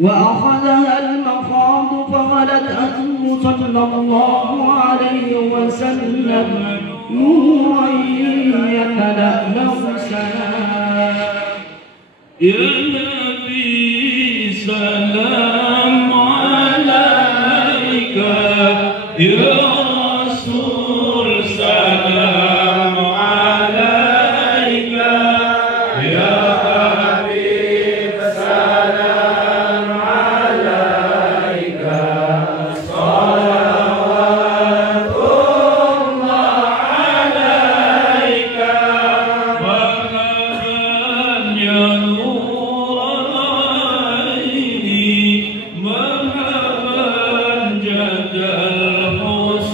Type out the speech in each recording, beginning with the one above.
وأخذها المخاض فولدته صلى الله عليه وسلم نورا يتلألأ سلام. يا نبي سلام عليك، يا رسول سلام عليك، يا حبيب سلام عليك، صلوات الله عليك. مرحبا يا نور العين، مرحبا جد الحسين.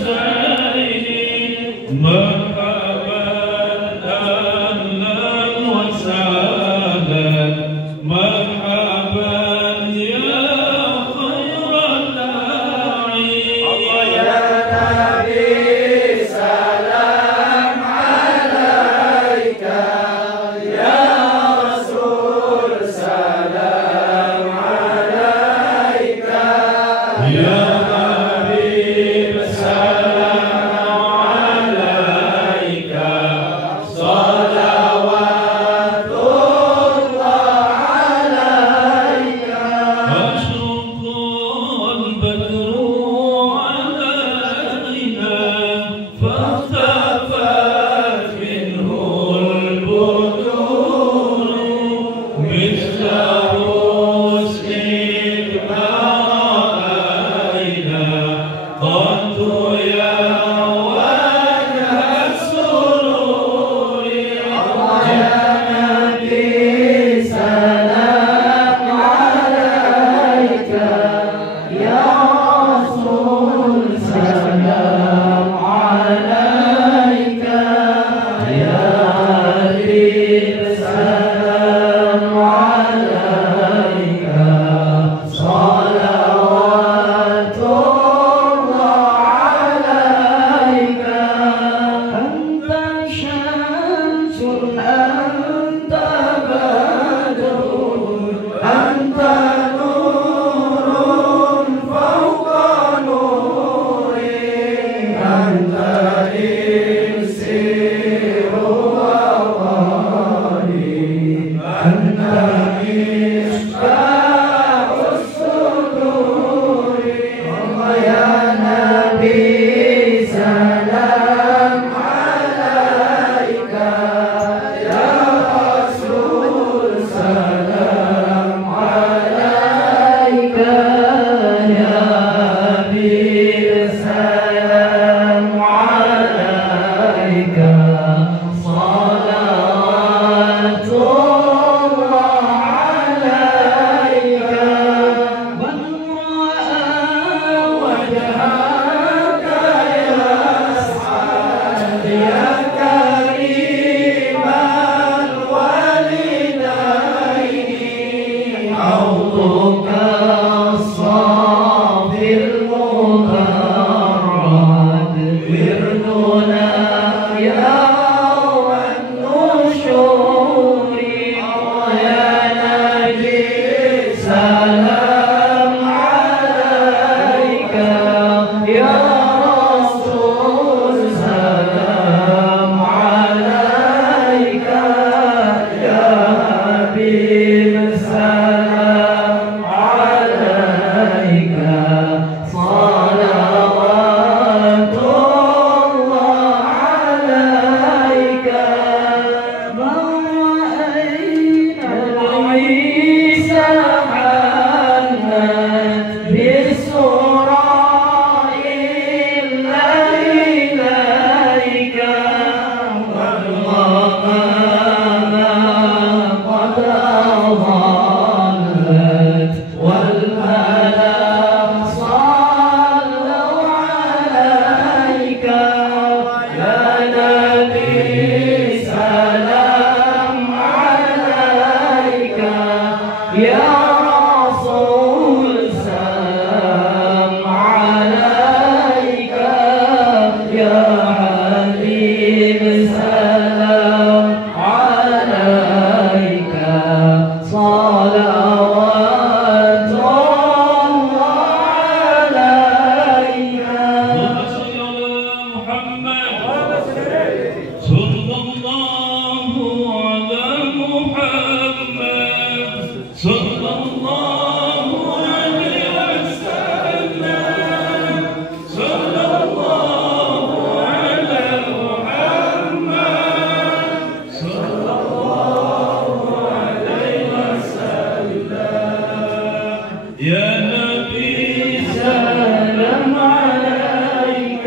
Ya Nabi سلام عليك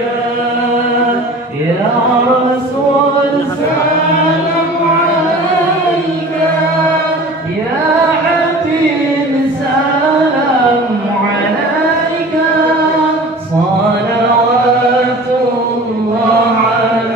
يا رسول سلام عليك يا حبيب سلام عليك صلوات الله عليك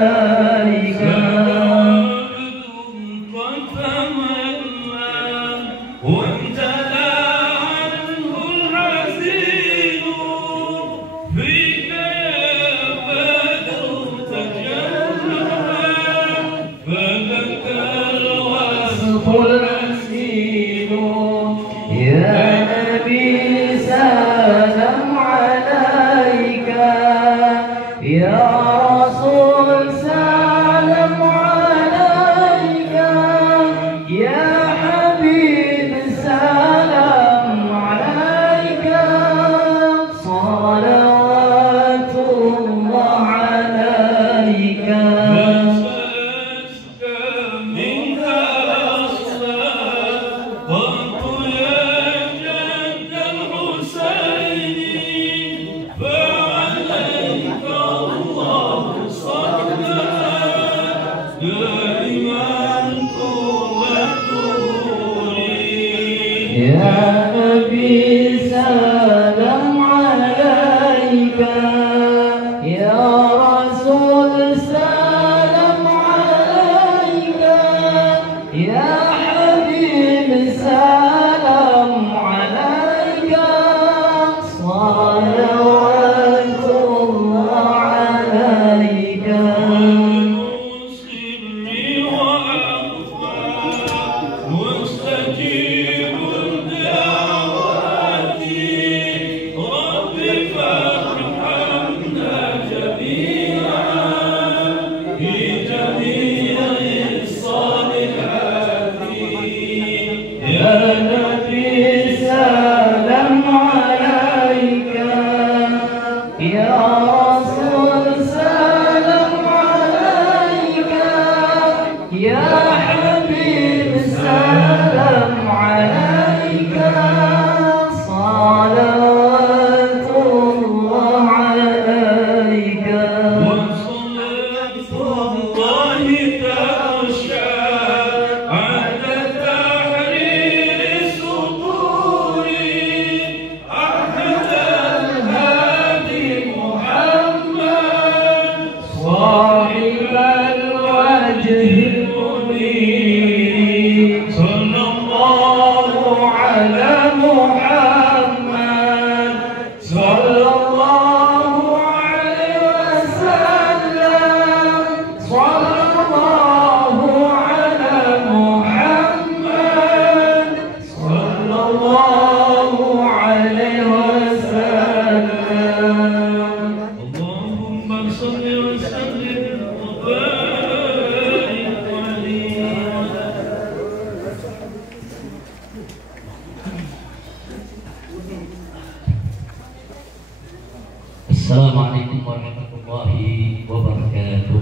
Assalamualaikum warahmatullahi wabarakatuh.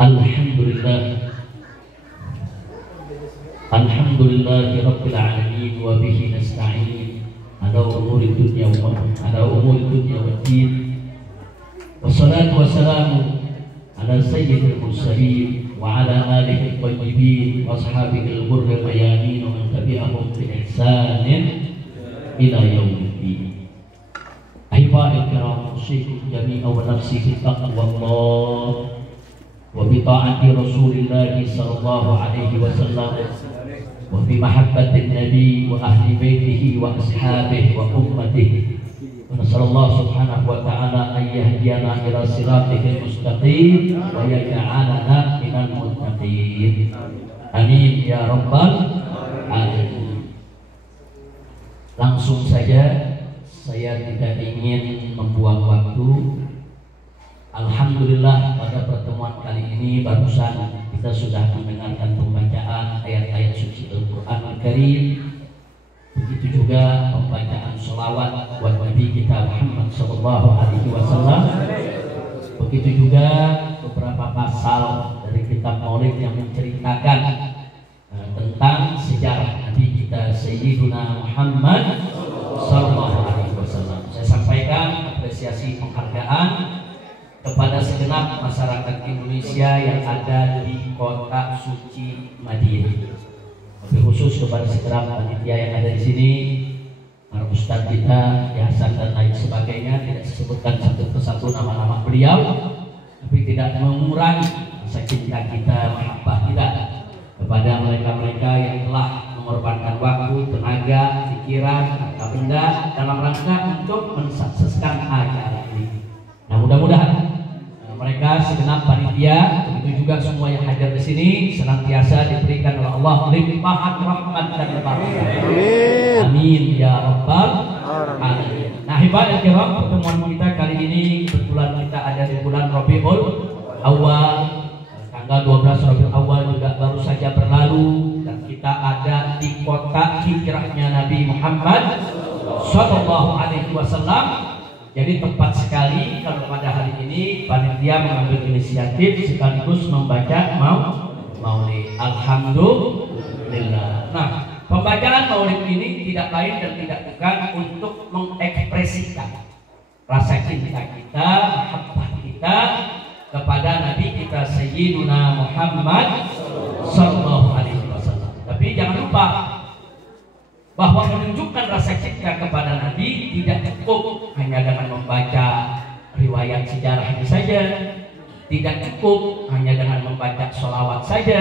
Alhamdulillah, alhamdulillahi rabbil alamin wa bihi nasta'in ala umuri dunya waddin. Wassalatu wassalamu ala sayyidil mursalin wa ala alihi at-tayyibin wa ashabihi al-ghurril mayamin wa man tabi'ahum bi ihsanin ila yaumiddin. Ayyuhal kiram, usikum jami'an wa nafsi bi taqwallah wa bi ta'ati Rasulillah sallallahu alaihi wasallam wa bi mahabbatin nabi wa ahli baitihi wa ashabihi wa ummatihi. Wa nasallallahu subhanahu wa ta'ala an yahdiyana ila siratil mustaqim wa yaj'alana minal muttaqin. Amin ya rabbal alamin. Langsung saja, saya tidak ingin membuang waktu. Alhamdulillah, pada pertemuan kali ini barusan kita sudah mendengarkan pembacaan ayat-ayat suci Al-Quran Al-Karim. Begitu juga pembacaan sholawat buat Nabi kita Muhammad Sallallahu Alaihi Wasallam. Begitu juga beberapa pasal dari kitab Maulid yang menceritakan Sayyidina Muhammad sallallahu alaihi wasallam. Saya sampaikan apresiasi penghargaan kepada segenap masyarakat Indonesia yang ada di kota suci Madinah. Lebih khusus kepada segenap panitia yang ada di sini, para ustadz kita, yayasan dan lain sebagainya. Tidak disebutkan satu persatu nama-nama beliau, tapi tidak mengurangi rasa cinta kita, mahabbah kita kepada mereka-mereka yang telah mengorbankan waktu, tenaga, pikiran, harta benda dalam rangka untuk mensukseskan acara ini. Nah, mudah-mudahan mereka segenap panitia, begitu juga semua yang hadir di sini senantiasa diberikan oleh Allah limpahan rahmat dan barakah. Amin ya rabbal alamin. Nah, ibadah kiram, pertemuan kita kali ini kebetulan kita ada di bulan Rabiul Awal, tanggal 12 Rabiul Awal juga baru saja berlalu, dan kita ada di kota hijrahnya Nabi Muhammad sallallahu alaihi wasallam. Jadi tepat sekali kalau pada hari ini panitia mengambil inisiatif sekaligus membaca maulid. Alhamdulillah. Nah, pembacaan maulid ini tidak lain dan tidak bukan untuk mengekspresikan rasa cinta kita, mahabbah kita kepada Nabi kita Sayyiduna Muhammad sallallahu alaihi wasallam. Tapi jangan lupa bahwa menunjukkan rasa cinta kepada Nabi tidak cukup hanya dengan membaca riwayat sejarah ini saja, tidak cukup hanya dengan membaca sholawat saja,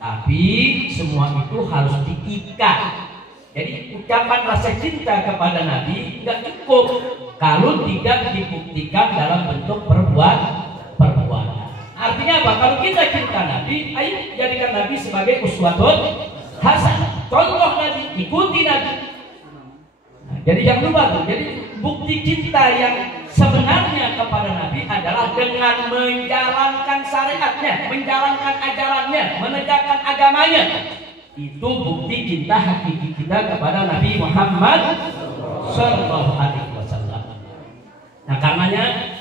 tapi semua itu harus diikat. Jadi ucapan rasa cinta kepada Nabi tidak cukup kalau tidak dibuktikan dalam bentuk perbuatan. Artinya apa? Kalau kita cinta Nabi, ayo jadikan Nabi sebagai uswatun hasanah, contoh Nabi, ikuti Nabi. Nah, jadi jangan lupa tuh. Jadi bukti cinta yang sebenarnya kepada Nabi adalah dengan menjalankan syariatnya, menjalankan ajarannya, menegakkan agamanya. Itu bukti cinta hakiki kita kepada Nabi Muhammad sallallahu alaihi wasallam. Nah, karenanya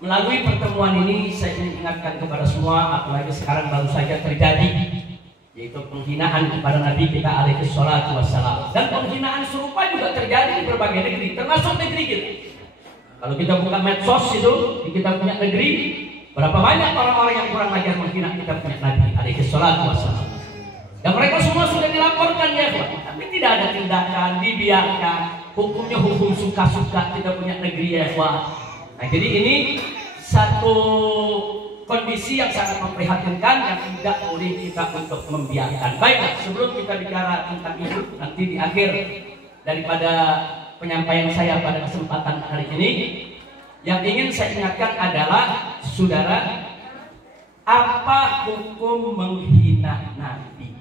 melalui pertemuan ini saya ingin ingatkan kepada semua, apalagi sekarang baru saja terjadi, yaitu penghinaan kepada Nabi kita alaihi salatu wassalam. Dan penghinaan serupa juga terjadi di berbagai negeri, termasuk negeri kita. Kalau kita buka medsos itu di kita punya negeri, berapa banyak orang-orang yang kurang ajar menghina kita punya Nabi alaihi salatu wassalam. Dan mereka semua sudah dilaporkan ya, tapi tidak ada tindakan, dibiarkan. Hukumnya hukum suka-suka kita punya negeri ya, Nah, jadi ini satu kondisi yang sangat memprihatinkan yang tidak boleh kita untuk membiarkan. Baiklah, sebelum kita bicara tentang itu, nanti di akhir daripada penyampaian saya pada kesempatan hari ini, yang ingin saya ingatkan adalah, saudara, apa hukum menghina Nabi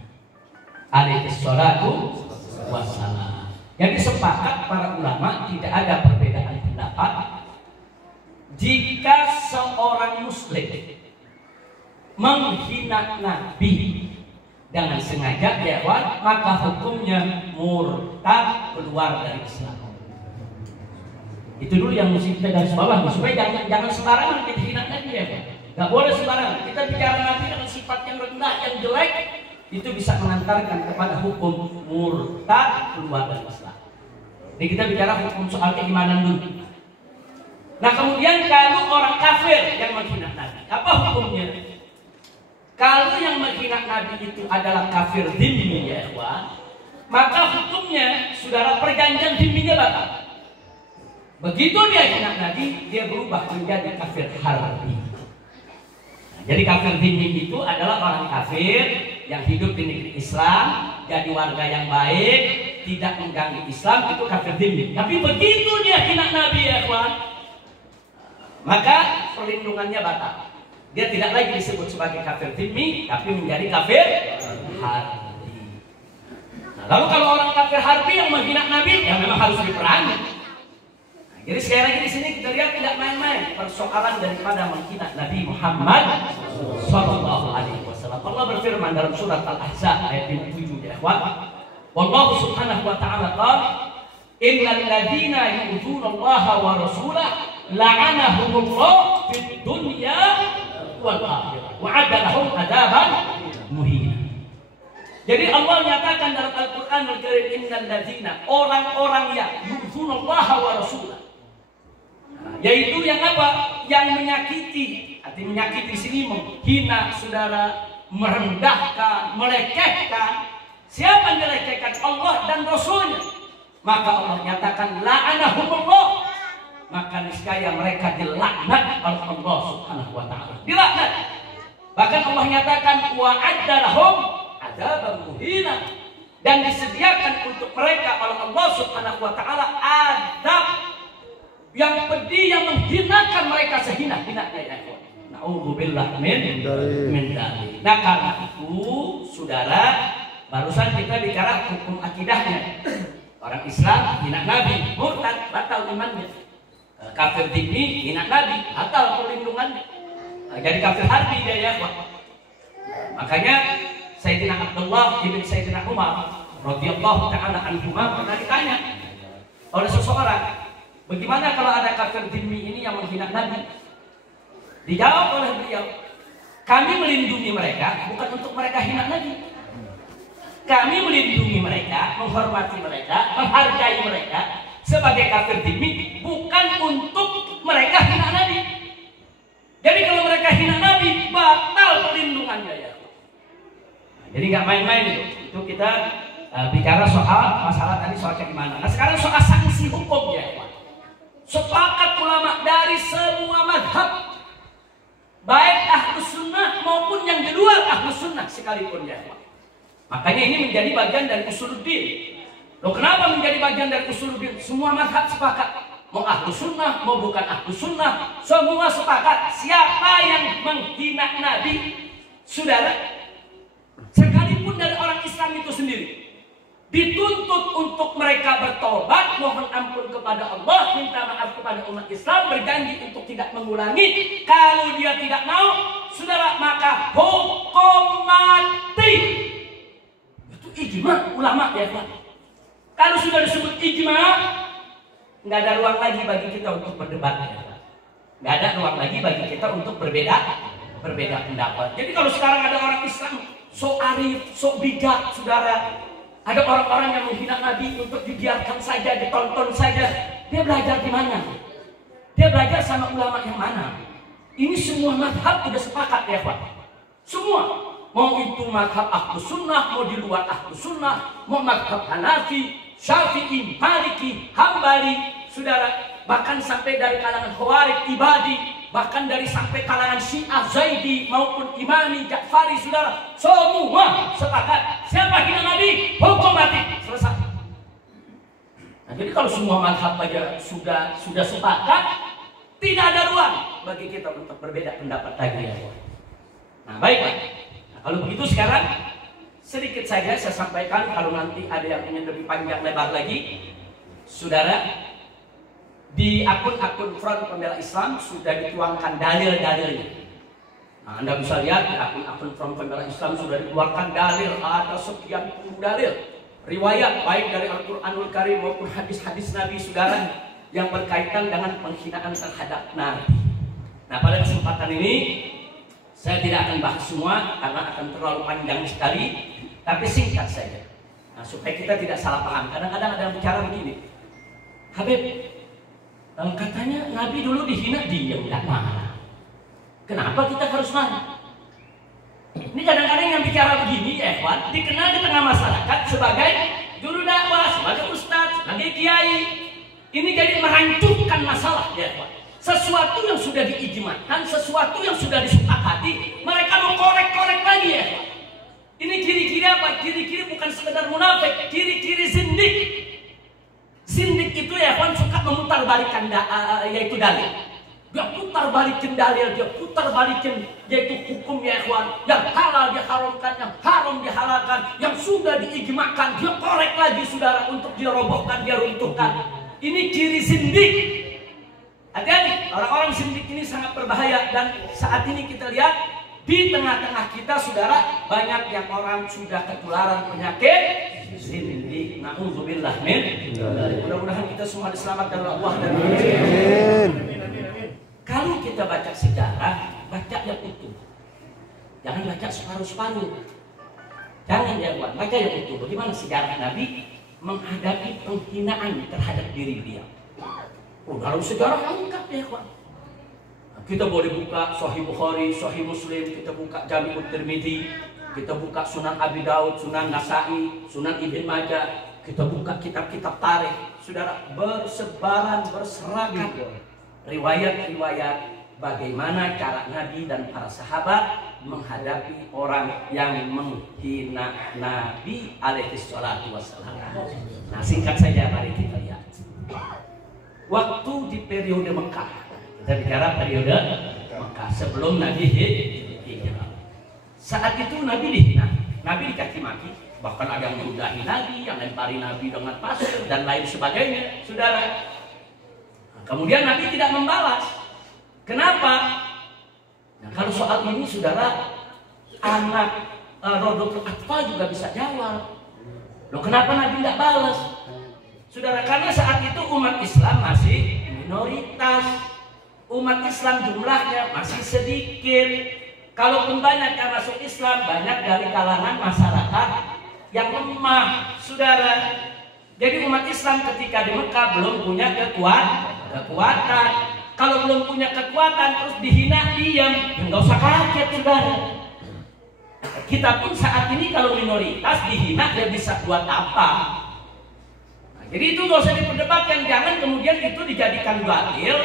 alaihi salatu wassalam? Jadi sepakat para ulama tidak ada perbedaan pendapat jika seorang muslim menghina Nabi dengan sengaja, ya, maka hukumnya murtad, keluar dari Islam. Itu dulu yang mesti kita garis bawah, supaya jangan sembarangan kita hina Nabi, ya, nggak boleh sembarangan. Kita bicara Nabi dengan sifat yang rendah, yang jelek, itu bisa mengantarkan kepada hukum murtad, keluar dari Islam. Jadi kita bicara hukum soal keimanan dulu. Nah, kemudian kalau orang kafir yang menghina Nabi, apa hukumnya? Kalau yang menghina Nabi itu adalah kafir dhimmi, ya, maka hukumnya, saudara, perjanjian dhimminya batal. Begitu dia hina Nabi, dia berubah menjadi kafir harbi. Nah, jadi kafir dhimmi itu adalah orang kafir yang hidup di negeri Islam, jadi warga yang baik, tidak mengganggu Islam, itu kafir dhimmi. Tapi begitu dia hina Nabi, ya, maka perlindungannya batal. Dia tidak lagi disebut sebagai kafir dhimmi, tapi menjadi kafir harbi. Nah, lalu kalau orang kafir harbi yang menghina Nabi, ya memang harus diperangi. Nah, jadi sekali lagi di sini kita lihat tidak main-main persoalan daripada menghina Nabi Muhammad sallallahu alaihi wasallam. Allah berfirman dalam surat Al-Ahzab ayat 57, ya, Wallahu subhanahu wa ta'ala qala innal ladzina yu'dzuna Allah wa rasulahu la'anahumullah fid dunya wal akhirah wa 'adda lahum adzaban muhina. Jadi Allah nyatakan dalam Al-Qur'anul Karim, innal ladzina, orang-orang yang yu'dzunallaha wa rasulah. Yaitu yang apa? Yang menyakiti. Arti menyakiti di sini menghina saudara, merendahkan, melecehkan. Siapa yang melecehkan? Allah dan Rasulnya. Maka Allah nyatakan la'anahumullah. Maka niscaya mereka dilaknat oleh Allah Subhanahu wa taala. Dilaknat. Bahkan Allah nyatakan wa'adda lahum adzaban muhina, dan disediakan untuk mereka oleh Allah Subhanahu wa taala azab yang pedih yang menghinakan mereka sehina-hinanya ya ikhwan. Nauzubillah min dzalik. Nah, karena itu saudara, barusan kita bicara hukum akidahnya. Orang Islam hina Nabi, murtad, batal imannya. Kafir dhimmi hina Nabi, batal perlindungannya. Jadi kafir harbi dia ya. Makanya Sayyidina Abdullah ibn Sayyidina Umar radhiyallahu taala anhuma pernah ditanya oleh seseorang, bagaimana kalau ada kafir dhimmi ini yang menghina Nabi? Dijawab oleh beliau, kami melindungi mereka bukan untuk mereka hina Nabi. Kami melindungi mereka, menghormati mereka, menghargai mereka sebagai kafir dhimmi, bukan untuk mereka hina Nabi. Jadi kalau mereka hina Nabi, batal perlindungannya ya. Jadi nggak main-main itu. Itu kita bicara soal masalah tadi soal keimanan. Nah sekarang soal sanksi hukum ya. Sepakat ulama dari semua madhab, baik ahlus sunnah maupun yang di luar ahlus sunnah sekalipun ya. Makanya ini menjadi bagian dari usuluddin. Loh kenapa menjadi bagian dari usuluddin? Semua madhab sepakat. Mau ahlus sunnah, mau bukan ahlus sunnah, semua sepakat. Siapa yang menghina Nabi, saudara, sekalipun dari orang Islam itu sendiri, dituntut untuk mereka bertobat, mohon ampun kepada Allah, minta maaf kepada umat Islam, berjanji untuk tidak mengulangi. Kalau dia tidak mau, saudara, maka hukum mati. Itu ijma ulama ya Pak. Kalau sudah disebut ijma, nggak ada ruang lagi bagi kita untuk berdebat ya Pak. Nggak ada ruang lagi bagi kita untuk berbeda pendapat. Jadi kalau sekarang ada orang Islam sok arif, sok bijak, saudara, ada orang-orang yang menghina Nabi untuk dibiarkan saja, ditonton saja. Dia belajar di mana? Dia belajar sama ulama yang mana? Ini semua madhab sudah sepakat ya Pak. Semua. Mau itu madhab ahlus sunnah, mau di luar ahlus sunnah, mau madhab Hanafi, Syafi'i, Maliki, Hambali, saudara. Bahkan sampai dari kalangan Khawarij, Ibadi, bahkan dari sampai kalangan Syiah, Zaidi maupun Imani, Ja'fari, saudara, semua sepakat. Siapa hina Nabi, hukum mati, selesai. Nah, jadi kalau semua mazhab aja sudah sepakat, tidak ada ruang bagi kita untuk berbeda pendapat lagi ya. Nah, baiklah. Nah, kalau begitu sekarang sedikit saja saya sampaikan, kalau nanti ada yang ingin lebih panjang lebar lagi, saudara. Di akun-akun Front Pembela Islam sudah dituangkan dalil-dalilnya. Nah, Anda bisa lihat di akun-akun Front Pembela Islam sudah dikeluarkan dalil, ada sekian puluh dalil, riwayat baik dari Al-Quranul Karim maupun hadis-hadis Nabi, saudara, yang berkaitan dengan penghinaan terhadap Nabi. Nah, pada kesempatan ini saya tidak akan bahas semua karena akan terlalu panjang sekali, tapi singkat saja. Nah, supaya kita tidak salah paham. Kadang-kadang ada yang bicara begini, Habib, katanya Nabi dulu dihina, dia tidak marah. Kenapa kita harus marah? Ini kadang-kadang yang bicara begini, Evan, dikenal di tengah masyarakat sebagai juru dakwah, sebagai ustadz, sebagai kiai. Ini jadi merancurkan masalah, Evan. Sesuatu yang sudah diijmakan, sesuatu yang sudah disepakati, mereka mau korek-korek lagi, Evan. Ini ciri-ciri apa? Ciri-ciri bukan sekedar munafik, ciri-ciri zindik. Zindik itu ya kan suka memutar balikan yaitu dalil. Dia putar balikin dalil, dia putar balikin yaitu hukum ya ikhwan. Yang halal dia haramkan, yang haram dia halalkan, yang sudah diijmakan dia korek lagi saudara untuk dia robohkan, dia runtuhkan. Ini ciri zindik. Hati-hati, orang-orang zindik ini sangat berbahaya, dan saat ini kita lihat di tengah-tengah kita saudara banyak yang orang sudah ketularan penyakit zindik. Na'udzubillah min. Mudah-mudahan kita semua diselamatkan oleh Allah dan kalau kita baca sejarah, baca yang utuh. Jangan baca separuh-separuh. Jangan ya kawan, baca yang utuh. Bagaimana sejarah Nabi menghadapi penghinaan terhadap diri dia. Oh, dalam sejarah lengkap ya kawan. Kita boleh buka Sahih Bukhari, Sahih Muslim, kita buka Jami'ut Tirmidzi, kita buka Sunan Abi Daud, Sunan Nasa'i, Sunan Ibn Majah, kita buka kitab-kitab tarikh. Saudara, bersebaran, berserakan riwayat-riwayat bagaimana cara Nabi dan para sahabat menghadapi orang yang menghina Nabi alaihi salatu wassalam. Nah, singkat saja mari kita lihat. Waktu di periode Mekah, kita bicara periode Mekah sebelum Nabi hijrah. Saat itu Nabi dihina, Nabi dicaci maki, bahkan ada yang meludahi Nabi, yang lempari Nabi dengan pasir dan lain sebagainya, saudara. Nah, kemudian Nabi tidak membalas. Kenapa? Nah, kalau soal ini, saudara, anak Rodotul Atfal juga bisa jawab. Loh, kenapa Nabi tidak balas? Saudara, karena saat itu umat Islam masih minoritas. Umat Islam jumlahnya masih sedikit. Kalaupun banyak yang masuk Islam, banyak dari kalangan masyarakat yang lemah, saudara. Jadi umat Islam ketika di Mekah belum punya kekuatan. Kalau belum punya kekuatan terus dihina, diam, nggak usah kaget, saudara. Kita pun saat ini kalau minoritas dihina, dia bisa buat apa? Jadi itu nggak usah diperdebatkan, jangan kemudian itu dijadikan dalil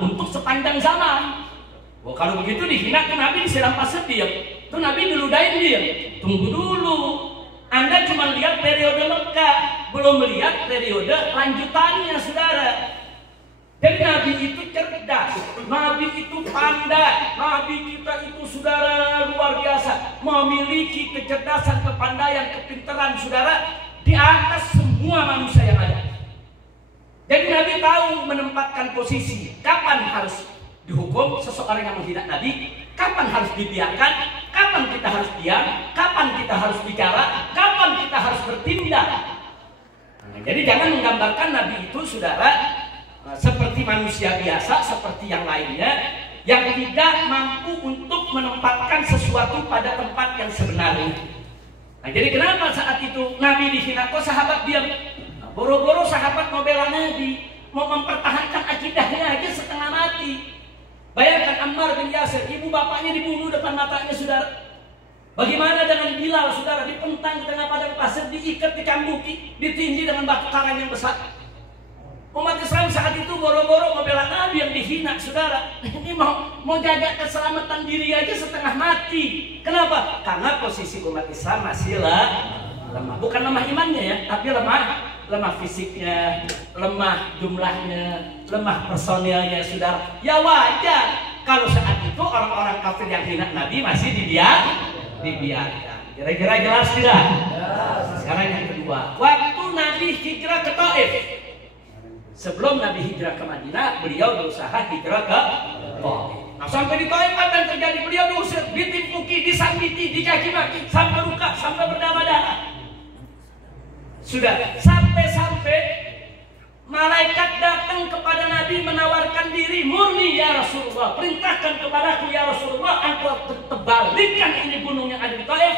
untuk sepanjang zaman. Oh, kalau begitu dihina kan Nabi disiram pasir diam, tuh Nabi diludahin diam. Tunggu dulu, Anda cuma lihat periode Mekah, belum melihat periode lanjutannya, saudara. Jadi Nabi itu cerdas, Nabi itu pandai, Nabi kita itu, saudara, luar biasa, memiliki kecerdasan, kepandaian, kepintaran, saudara, di atas semua manusia yang ada. Jadi Nabi tahu menempatkan posisi, kapan harus dihukum seseorang yang menghina Nabi, kapan harus dibiarkan, kapan kita harus diam, kapan kita harus bicara, kapan kita harus bertindak. Nah, jadi jangan menggambarkan Nabi itu, saudara, seperti manusia biasa, seperti yang lainnya, yang tidak mampu untuk menempatkan sesuatu pada tempat yang sebenarnya. Nah, jadi kenapa saat itu Nabi dihina, kok sahabat diam? Nah, boro-boro sahabat mau bela Nabi, mau mempertahankan akidahnya aja setengah mati. Bayangkan Ammar bin Yasir, ibu bapaknya dibunuh depan matanya, saudara. Bagaimana dengan Bilal, saudara, dipentang di tengah padang pasir, diikat, dicambuki, ditindih dengan batu karang yang besar. Umat Islam saat itu boro-boro membela Nabi yang dihina, saudara. Ini mau jaga keselamatan diri aja setengah mati. Kenapa? Karena posisi umat Islam masih lemah. Bukan lemah imannya ya, tapi lemah fisiknya, lemah jumlahnya, lemah personilnya, saudara. Ya wajar kalau saat itu orang-orang kafir yang hina Nabi masih dibiarkan. Kira-kira jelas tidak? Sekarang yang kedua, waktu Nabi hijrah ke Taif. Sebelum Nabi hijrah ke Madinah, beliau berusaha hijrah ke Taif. Nah, sampai di Taif apa yang terjadi? Beliau diusir, ditimpuki, disakiti, dicaci maki, sampai luka, sampai berdarah-darah. Sudah sampai malaikat datang kepada Nabi menawarkan diri, murni ya Rasulullah, perintahkan kepadaku ya Rasulullah, engkau terbalikan ini gunung yang ada di Taif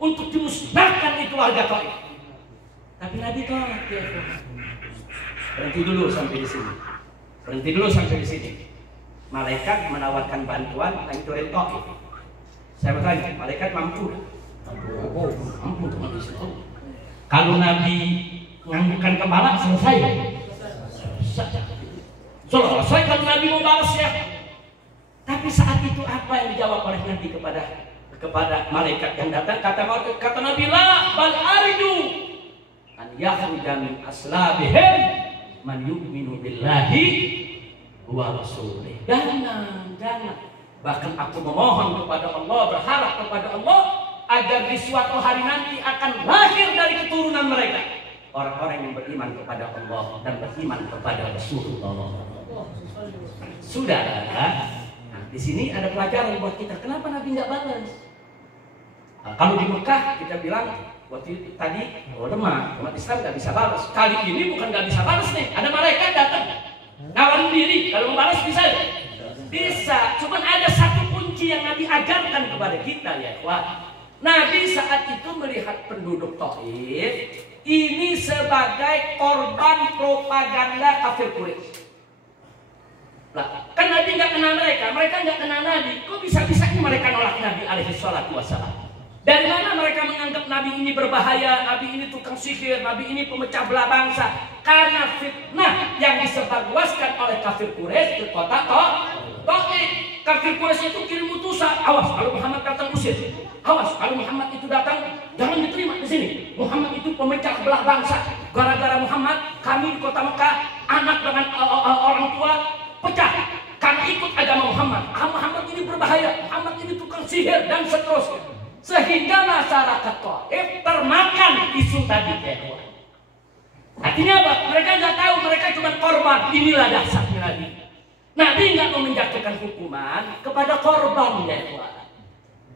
untuk dimusnahkan itu warga Taif. Tapi Nabi tolak ya. Berhenti dulu sampai di sini. Malaikat menawarkan bantuan hancurin Taif. Saya bertanya, malaikat mampu? Mampu teman Islam. Kalau Nabi menganggukkan kepala selesai. Selesai kalau Nabi mau balas ya. Tapi saat itu apa yang dijawab oleh Nabi kepada malaikat yang datang? Kata Nabi, la bal aridu an yakhruja min aslabihim man yu'minu billahi wa rasulih. Jangan. Bahkan aku memohon kepada Allah, berharap kepada Allah agar di suatu hari nanti akan lahir dari keturunan mereka orang-orang yang beriman kepada Allah dan beriman kepada Rasulullah. Saudara, nah, di sini ada pelajaran buat kita. Kenapa Nabi nggak balas? Nah, kalau di Mekah kita bilang waktu tadi lemah, umat Islam nggak bisa balas. Kali ini bukan nggak bisa balas nih, ada malaikat datang nawarin diri. Kalau mau balas bisa, bisa. Cuman ada satu kunci yang Nabi ajarkan kepada kita ya, wah. Nabi saat itu melihat penduduk Taif ini sebagai korban propaganda kafir Quraisy. Lah, kan Nabi nggak kenal mereka nggak kenal Nabi. Kok bisa-bisanya mereka nolak Nabi alaihi salatu wassalam? Dari mana mereka menganggap Nabi ini berbahaya, Nabi ini tukang sihir, Nabi ini pemecah belah bangsa? Karena fitnah yang disebarluaskan oleh kafir Quraisy ke kota Taif. Kafir Quraisy itu kirim utusan, awas kalau Muhammad datang usir. Awas kalau Muhammad itu datang jangan diterima di sini. Muhammad itu pemecah belah bangsa. Gara-gara Muhammad kami di kota Mekah anak dengan orang tua pecah karena ikut agama Muhammad. Muhammad ini berbahaya, Muhammad ini tukang sihir dan seterusnya. Sehingga masyarakat Taif termakan isu tadi. Artinya apa? Mereka nggak tahu, mereka cuma korban. Inilah dasarnya Nabi. Nabi nggak mau menjatuhkan hukuman kepada korban, ya.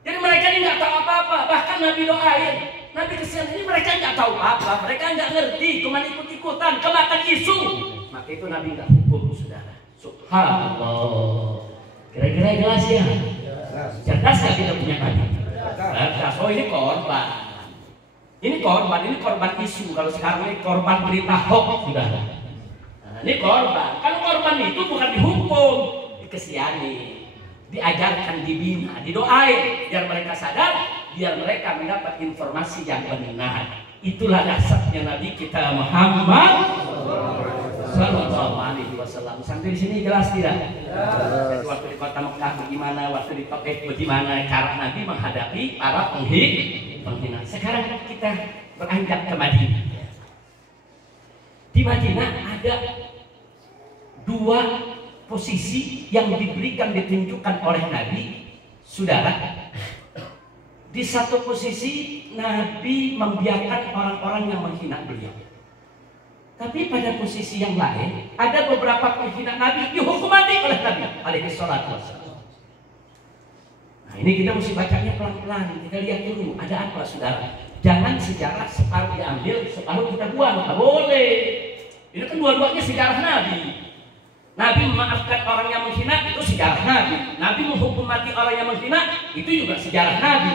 Jadi mereka ini nggak tahu apa-apa. Bahkan Nabi doain, Nabi kesian ini mereka nggak tahu apa, mereka nggak ngerti, cuma ikut-ikutan, kemakan isu. Maka itu Nabi nggak hukum, saudara. Subhanallah. Kira-kira jelas ya? Cerdas nggak kita punya Nabi? Cerdas. Oh ini korban. Ini korban isu. Kalau sekarang ini korban berita hoax, saudara. Nah, ini korban. Kalau korban itu bukan dihukum, dikesihani, diajarkan, dibina, didoain, biar mereka sadar, biar mereka mendapat informasi yang benar. Itulah dasarnya Nabi kita Muhammad Sallallahu Alaihi Wasallam. Sampai di sini jelas tidak? Jadi waktu di kota Mekah bagaimana, waktu di Taif bagaimana cara Nabi menghadapi para penghina. Sekarang kita beranjak ke Madinah. Di Madinah ada dua posisi yang ditunjukkan oleh Nabi, saudara. Di satu posisi Nabi membiarkan orang-orang yang menghina beliau. Tapi pada posisi yang lain ada beberapa penghina Nabi dihukum mati oleh Nabi alaihi salatu wassalam. Nah ini kita mesti bacanya pelan-pelan. Kita lihat dulu ada apa, saudara. Jangan sejarah separuh diambil, separuh kita buang. Nggak boleh. Ini kan dua-duanya sejarah Nabi. Nabi memaafkan orang yang menghina, itu sejarah Nabi. Nabi menghukum mati orang yang menghina, itu juga sejarah Nabi.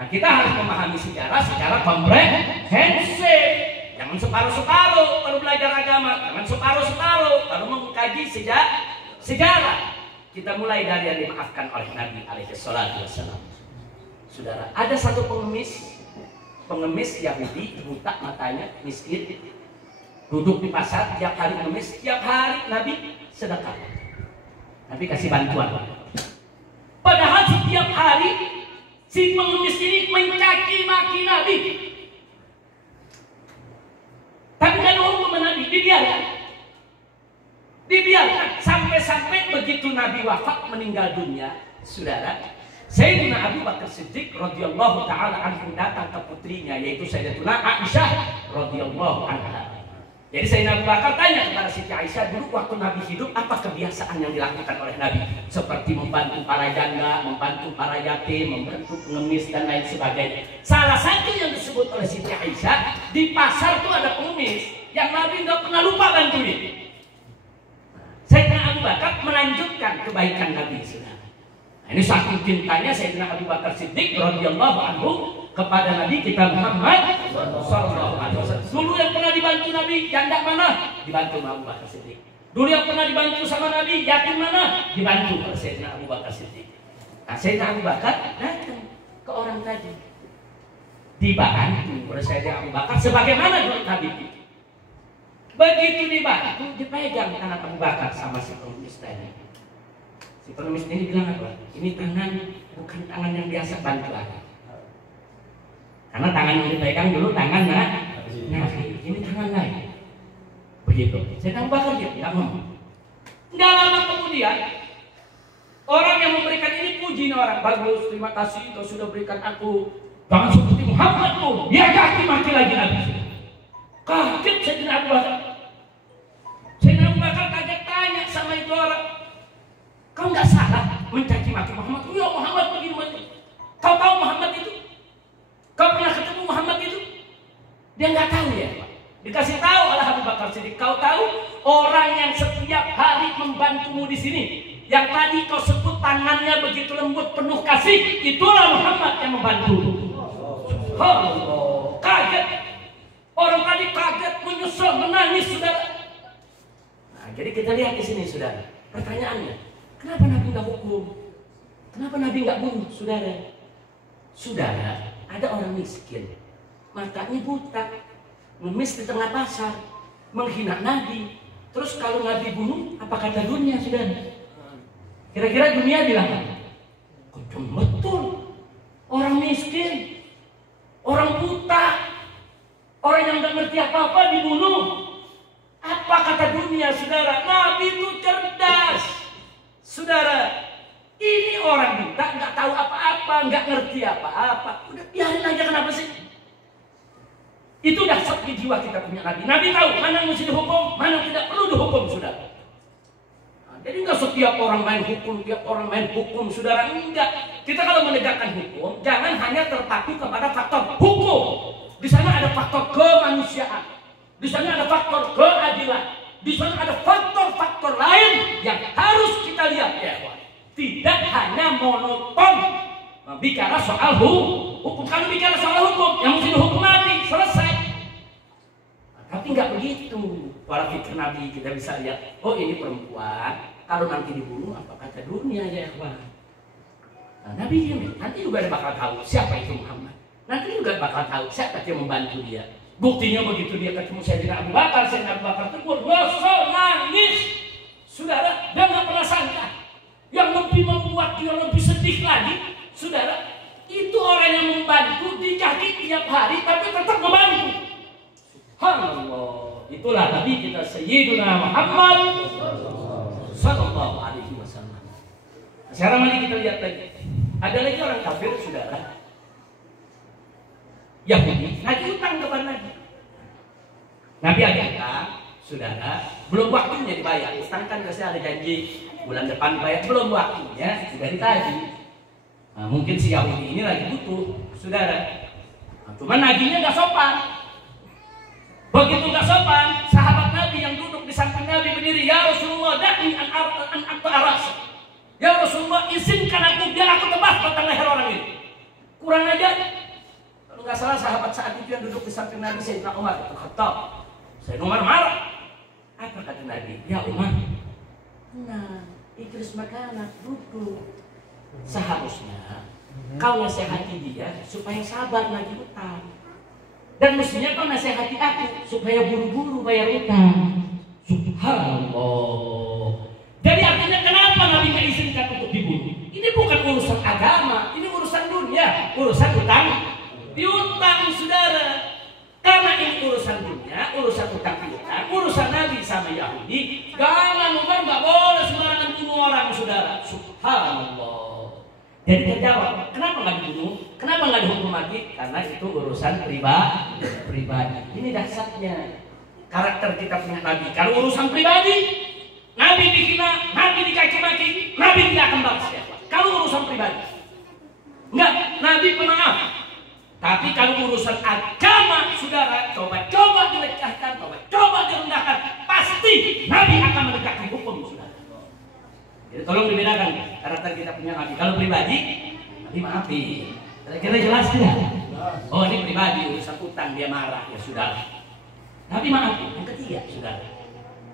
Nah kita harus memahami sejarah secara komprehensif. Jangan separuh-separuh kalau belajar agama. Jangan separuh-separuh kalau mengkaji sejarah. Kita mulai dari yang dimaafkan oleh Nabi alaihi salatu wassalam. Saudara, ada satu pengemis Yahudi, buta matanya, miskin, duduk di pasar tiap hari mengemis, tiap hari Nabi sedekah. Nabi kasih bantuan. Padahal setiap hari si pengemis ini mencaci maki Nabi. Tapi kan hukum Nabi dibiarkan sampai begitu Nabi wafat meninggal dunia, saudara. Sayyidina Abu Bakar Siddiq radhiyallahu taala anhu datang ke putrinya yaitu Sayyidatuna Aisyah radhiyallahu anha. Jadi Sayyidina Abu Bakar tanya kepada Siti Aisyah, dulu waktu Nabi hidup apa kebiasaan yang dilakukan oleh Nabi? Seperti membantu para janda, membantu para yatim, membantu pengemis dan lain sebagainya. Salah satu yang disebut oleh Siti Aisyah, di pasar tuh ada pengemis yang Nabi nggak pernah lupa bantuin. Sayyidina Abu Bakar melanjutkan kebaikan Nabi. Nah, ini saking cintanya Sayyidina Abu Bakar Siddiq radhiyallahu anhu kepada Nabi kita Muhammad sallallahu alaihi wasallam. Dulu yang pernah dibantu Nabi janda mana? Dibantu Abu Bakar Siddiq. Dulu yang pernah dibantu sama Nabi yatim mana? Dibantu oleh Sayyidina Abu Bakar Siddiq. Nah, Sayyidina Abu Bakar datang ke orang tadi, dibantu oleh Sayyidina Abu Bakar sebagaimana dulu Nabi. Begitu dibantu, dipegang tangan Abu Bakar sama si pengemis tadi. Si pengemis ini bilang apa? Ini tangan bukan tangan yang biasa bantu aku. Karena tangan yang dipegang dulu tangan ini tangan lain. Begitu. Saya Abu Bakar dia tidak ngomong. Nggak lama kemudian orang yang memberikan ini puji orang, bagus, terima kasih kau sudah berikan aku. Jangan seperti Muhammad tuh, dia kaki maki lagi Nabi. Kaget Sayyidina Abu Bakar. Sayyidina Abu Bakar kaget tanya sama itu orang, kau nggak salah mencaci maki Muhammad? Ya Muhammad begini. Kau tahu Muhammad itu? Kau pernah ketemu Muhammad itu? Dia nggak tahu ya. Dikasih tahu oleh Abu Bakar Siddiq, kau tahu orang yang setiap hari membantumu di sini, yang tadi kau sebut tangannya begitu lembut penuh kasih, itulah Muhammad yang membantu. Subhanallah, kaget. Orang tadi kaget, menyesal, menangis, saudara. Nah, jadi kita lihat di sini, saudara. Pertanyaannya, kenapa Nabi nggak hukum? Kenapa Nabi nggak bunuh, saudara? Saudara, ada orang miskin, matanya buta, ngemis di tengah pasar, menghina Nabi. Terus kalau Nabi bunuh, apa kata dunia, saudara? Kira-kira dunia bilang apa? Betul. Orang miskin, orang buta, orang yang nggak ngerti apa-apa dibunuh. Apa kata dunia, saudara? Nabi itu cerdas, saudara. Ini orang buta, nggak tahu apa-apa, nggak ngerti apa-apa. Udah biarin aja, kenapa sih? Itu udah sakit jiwa kita punya Nabi. Nabi tahu mana yang mesti dihukum, mana yang tidak perlu dihukum, saudara. Nah, jadi nggak setiap orang main hukum, tiap orang main hukum, saudara. Enggak. Kita kalau menegakkan hukum, jangan hanya terpaku kepada faktor hukum. Di sana ada faktor kemanusiaan, di sana ada faktor keadilan, di sana ada faktor-faktor lain yang harus kita lihat, ya, Pak. Tidak hanya monoton bicara soal hukum. Kalau bicara soal hukum, yang mesti dihukum Nabi, selesai. Tapi nggak begitu. Para fikir Nabi kita bisa lihat, oh ini perempuan, kalau nanti dibunuh apa kata dunia, ya, Pak. Nah, Nabi diam, nanti juga ada bakal tahu siapa itu Muhammad. Nanti juga bakal tahu siapa yang membantu dia. Buktinya begitu dia ketemu Sayyidina Abu Bakar, Sayyidina Abu Bakar tegur, nyesel, nangis. Saudara, dia nggak pernah sangka. Yang lebih membuat dia lebih sedih lagi, saudara, itu orang yang membantu dijaki tiap hari, tapi tetap membantu. Subhanallah. Itulah Nabi kita Sayyidina Muhammad Sallallahu Alaihi Wasallam. Sekarang mari kita lihat lagi. Ada lagi orang kafir, saudara, Yahudi, nagih utang kepada Nabi. Nabi ada utang, saudara, belum waktunya dibayar. Utang kan biasanya ada janji bulan depan bayar, belum waktunya, sudah ditagih. Nah, mungkin si Yahudi ini lagi butuh, saudara. Nah, cuma nagihnya nggak sopan. Begitu nggak sopan, sahabat Nabi yang duduk di samping Nabi berdiri, ya Rasulullah, da'ni an aras. Ya Rasulullah, izinkan aku biar aku tebas batang leher orang ini. Kurang aja. Kalau nggak salah sahabat saat itu yang duduk di samping Nabi, Sayyidina Umar Khattab. Sayyidina Umar marah. Apa kata Nabi? Ya Umar, nah, ikris makanan, duduk. Seharusnya kau nasihati dia supaya sabar lagi utang. Dan mestinya kau nasihati aku supaya buru-buru bayar utang. Subhanallah. Jadi artinya kenapa Nabi mengizinkan untuk dibunuh? Ini bukan urusan agama, ini urusan dunia, urusan utang piutang, saudara. Karena ini urusan dunia, urusan utang piutang, urusan Nabi sama Yahudi. Jangan Umar nggak boleh sembarangan bunuh orang, saudara. Subhanallah. Jadi terjawab, kenapa nggak dibunuh? Kenapa nggak dihukum mati? Karena itu urusan pribadi. Ini dasarnya karakter kita punya Nabi. Kalau urusan pribadi, Nabi dihina, Nabi dicaci maki, Nabi tidak akan balas siapa. Kalau urusan pribadi, enggak, Nabi pemaaf. Tapi kalau urusan agama, saudara, coba dilecehkan, coba direndahkan, pasti Nabi akan menegakkan hukum, saudara. Jadi tolong dibedakan karakter kita punya Nabi. Kalau pribadi, Nabi maafin. Kira-kira jelas tidak? Oh, ini pribadi, urusan utang dia marah, ya saudara. Nabi maafin. Yang ketiga, saudara,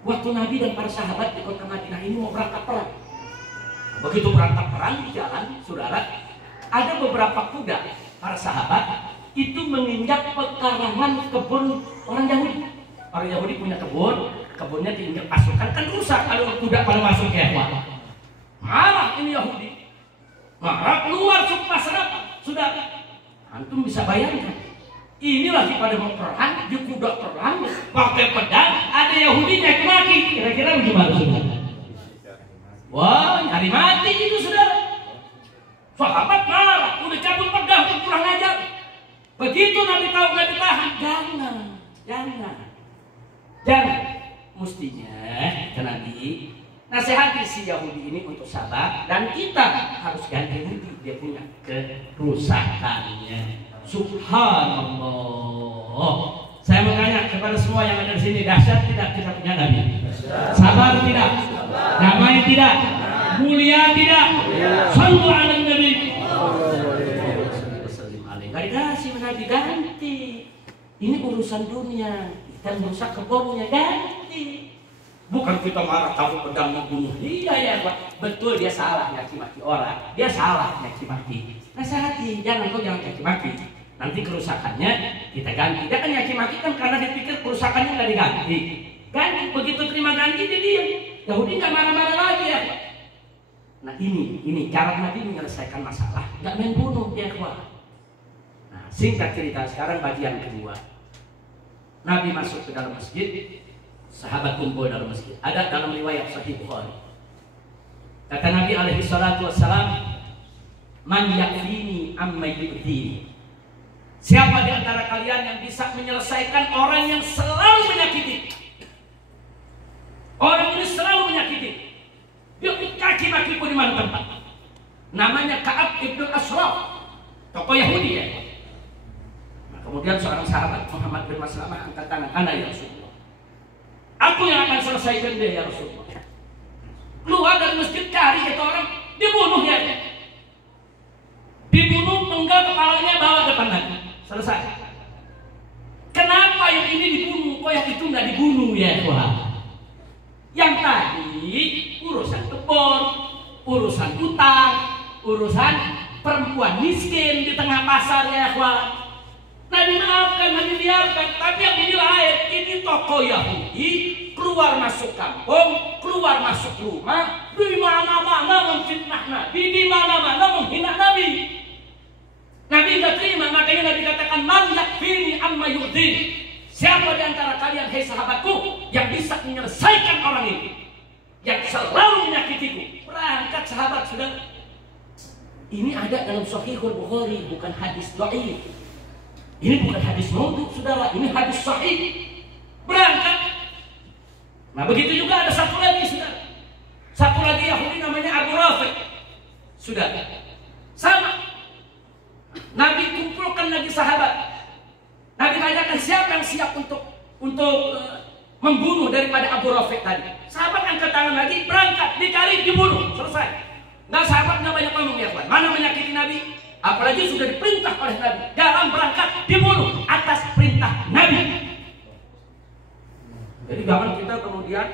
waktu Nabi dan para sahabat di kota Madinah ini mau berangkat perang. Begitu berangkat perang di jalan, saudara, ada beberapa kuda para sahabat itu menginjak pekarangan kebun orang Yahudi. Orang Yahudi punya kebunnya diinjak pasukan, kan rusak kalau kuda pada masuk ya. Marah ini Yahudi, marah keluar sumpah serapah. Sudah, antum bisa bayangkan. Ini lagi pada mau perang, di kuda perang, pakai pedang, ada Yahudi naik maki. Kira-kira bagaimana, saudara? Wah, nyari mati itu, saudara. Sahabat marah, udah cabut pedang, kurang ajar. Begitu Nabi tahu nggak ditahan, jangan. Mestinya, Nabi nasihati si Yahudi ini untuk sabar, dan kita harus ganti rugi dia punya kerusakannya. Subhanallah. Saya bertanya kepada semua yang ada di sini, dahsyat tidak kita punya Nabi? Sabar tidak? Damai tidak? Mulia tidak? Sallu ala Nabi. Gak dikasih Nabi Nabi, ganti. Ini urusan dunia, kita merusak kebunnya, ganti. Bukan kita marah tahu pedang membunuh. Iya ya Pak, betul dia salah nyaki-maki orang, dia salah nyaki-maki. Nasihati, jangan nyaki-maki. Nanti kerusakannya kita ganti. Dia kan nyaki-maki kan karena dipikir kerusakannya nggak diganti. Ganti, begitu terima ganti dia diam. Yahudi nggak marah-marah lagi ya Pak. Nah ini cara Nabi menyelesaikan masalah, nggak main bunuh dia Pak. Nah singkat cerita sekarang bagian kedua. Nabi masuk ke dalam masjid, sahabat kumpul dalam masjid. Ada dalam riwayat Sahih Bukhari. Kata Nabi alaihi salatu wassalam, "Man yakfini amma yu'dini." Siapa di antara kalian yang bisa menyelesaikan orang yang selalu menyakiti? Orang ini selalu menyakiti. Dia kaki makiku di mana tempat. Namanya Ka'ab ibn Ashraf, tokoh Yahudi ya. Kemudian seorang sahabat Muhammad bin Maslamah angkat tangan, "Ana ya Rasulullah. Aku yang akan selesaikan dia ya Rasulullah." Keluar dari masjid, cari itu orang, dibunuh ya. Dibunuh, penggal kepalanya, bawa depan Nabi. Selesai. Kenapa yang ini dibunuh, kok yang itu nggak dibunuh ya Tuhan? Yang tadi urusan kebun, urusan utang, urusan perempuan miskin di tengah pasar ya Tuhan. Nabi maafkan, Nabi biarkan, tapi yang ini lain. Ini tokoh Yahudi keluar masuk kampung, keluar masuk rumah, di mana-mana memfitnah Nabi, di mana-mana menghina Nabi. Nabi tidak terima, makanya Nabi katakan, "Man yakfini amma yu'dini." Siapa di antara kalian, hei sahabatku, yang bisa menyelesaikan orang ini, yang selalu menyakitiku? Berangkat sahabat sudah. Ini ada dalam Sahihul Bukhari, bukan hadis dhaif. Ini bukan hadis maudhu, saudara. Ini hadis sahih. Berangkat. Nah begitu juga ada satu lagi, saudara. Satu lagi Yahudi namanya Abu Rafi. Sudah. Sama. Nabi kumpulkan lagi sahabat. Nabi tanyakan siapa yang siap untuk membunuh daripada Abu Rafi tadi. Sahabat angkat tangan lagi, berangkat, dicari, dibunuh, selesai. Nah sahabat nggak banyak ngomong ya Tuhan. Mana menyakiti Nabi? Apalagi sudah diperintah oleh Nabi, dalam berangkat dibunuh atas perintah Nabi. Jadi jangan kita kemudian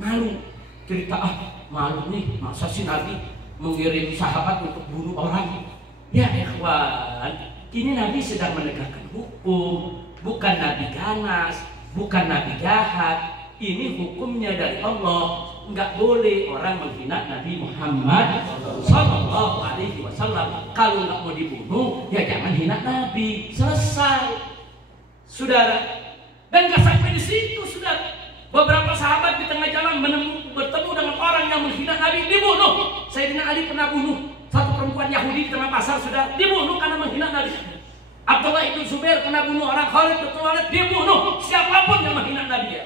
malu cerita, malu nih, masa sih Nabi mengirim sahabat untuk bunuh orang? Ya ikhwan, ini Nabi sedang menegakkan hukum, bukan Nabi ganas, bukan Nabi jahat. Ini hukumnya dari Allah. Enggak boleh orang menghina Nabi Muhammad Sallallahu Alaihi Wasallam. Kalau nggak mau dibunuh, ya jangan hina Nabi. Selesai, saudara. Dan nggak sampai di situ, saudara. Beberapa sahabat di tengah jalan bertemu dengan orang yang menghina Nabi, dibunuh. Sayyidina Ali pernah bunuh satu perempuan Yahudi di tengah pasar, sudah dibunuh karena menghina Nabi. Abdullah ibn Zubair pernah bunuh orang, Khalid bin Walid dibunuh. Siapapun yang menghina Nabi ya.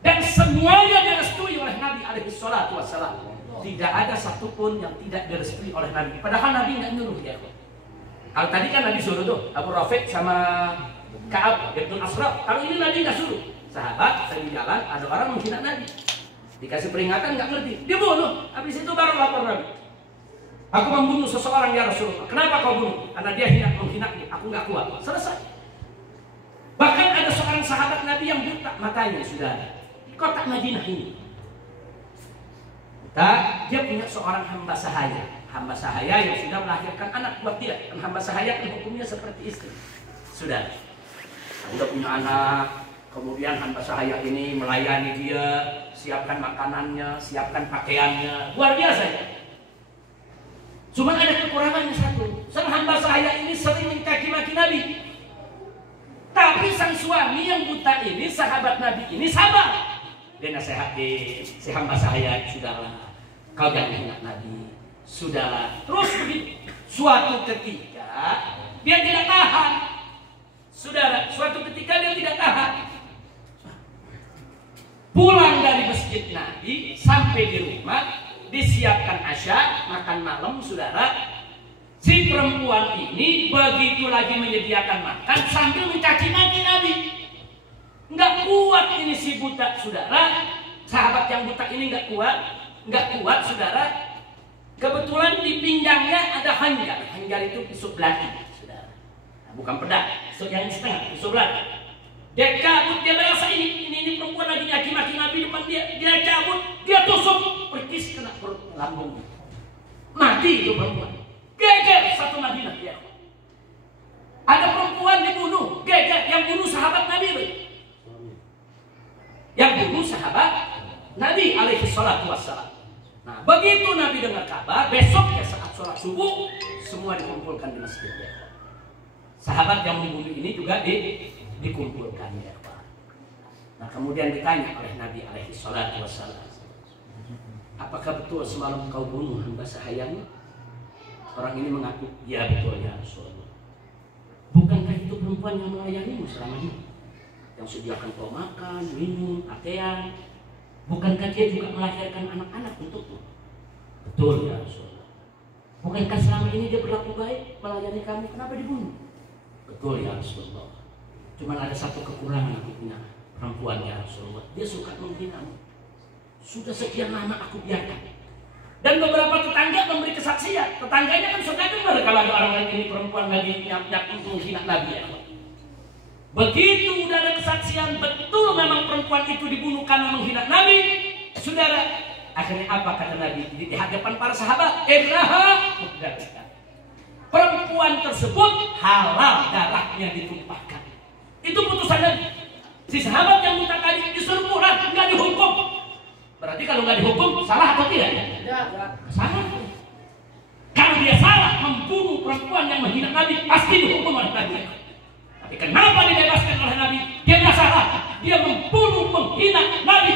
Dan semuanya direstui oleh Nabi alaihi salatu wassalam. Tidak ada satupun yang tidak direstui oleh Nabi. Padahal Nabi nggak nyuruh ya. Kalau tadi kan Nabi suruh tuh Abu Rafiq sama Ka'ab ibn Ashraf. Kalau ini Nabi nggak suruh. Sahabat saya di jalan ada orang menghina Nabi. Dikasih peringatan nggak ngerti, dibunuh. Habis itu baru lapor Nabi. Aku membunuh seseorang ya Rasulullah. Kenapa kau bunuh? Karena dia menghina aku nggak kuat. Selesai. Bahkan ada seorang sahabat Nabi yang buta matanya sudah. Kota Madinah ini, dia punya seorang hamba sahaya yang sudah melahirkan anak buat dia. Dan hamba sahaya kan hukumnya seperti istri. Sudah punya anak, kemudian hamba sahaya ini melayani dia, siapkan makanannya, siapkan pakaiannya, luar biasa ya. Cuma ada kekurangannya satu, sang hamba sahaya ini sering mencaci-maki Nabi. Tapi sang suami yang buta ini, sahabat Nabi ini sabar. Dia nasihati si hamba sahaya, sudahlah, kau jangan hina Nabi, sudahlah. Terus begitu. Suatu ketika dia tidak tahan, saudara. Suatu ketika dia tidak tahan. Pulang dari masjid Nabi sampai di rumah, disiapkan asya, makan malam, saudara. Si perempuan ini begitu lagi menyediakan makan sambil mencaci maki Nabi. Nggak kuat ini si buta, saudara. Sahabat yang buta ini nggak kuat, saudara. Kebetulan di pinggangnya ada hanggar. Hanggar itu pisau belati, saudara. bukan pedang, yang setengah, pisau belanda. Dia cabut, dia merasa ini perempuan lagi nyaki-maki Nabi depan dia cabut, dia tusuk, perkis kena perut lambung. Mati itu perempuan. Geger satu Madinah dia. Ada perempuan dibunuh, geger yang bunuh sahabat Nabi itu. Yang bunuh sahabat Nabi alaihi salatu wassalam. Nah, begitu Nabi dengar kabar, besoknya saat sholat subuh semua dikumpulkan di masjid ya. Sahabat yang membunuh ini juga dikumpulkan ya. Nah, kemudian ditanya oleh Nabi alaihi salatu wassalam, apakah betul semalam kau bunuh hamba sahayamu? Orang ini mengaku, ya betul ya Rasulullah. Bukankah itu perempuan yang melayanimu selama ini? Yang sediakan kau makan, minum, pakaian. Bukankah dia juga melahirkan anak-anak untukmu? Betul ya Rasulullah. Bukankah selama ini dia berlaku baik, melayani kamu? Kenapa dibunuh? Betul ya Rasulullah. Cuma ada satu kekurangan aku punya, perempuan ya Rasulullah. Dia suka menghinamu. Sudah sekian lama aku biarkan. Dan beberapa tetangga memberi kesaksian. Tetangganya kan suka dengar kalau ada orang lagi ini perempuan lagi nyap menghina Nabi ya. Begitu udah ada kesaksian betul memang perempuan itu dibunuh karena menghina Nabi, saudara. Akhirnya apa kata Nabi di hadapan para sahabat? Perempuan tersebut halal darahnya ditumpahkan. Itu putusan Nabi. Si sahabat yang minta tadi disuruh pulang, nggak dihukum. Berarti kalau nggak dihukum salah atau tidak? Salah. Kalau dia salah membunuh perempuan yang menghina Nabi, pasti dihukum oleh Nabi. Tapi kenapa dibebaskan oleh Nabi? Dia nggak salah. Dia membunuh menghina Nabi.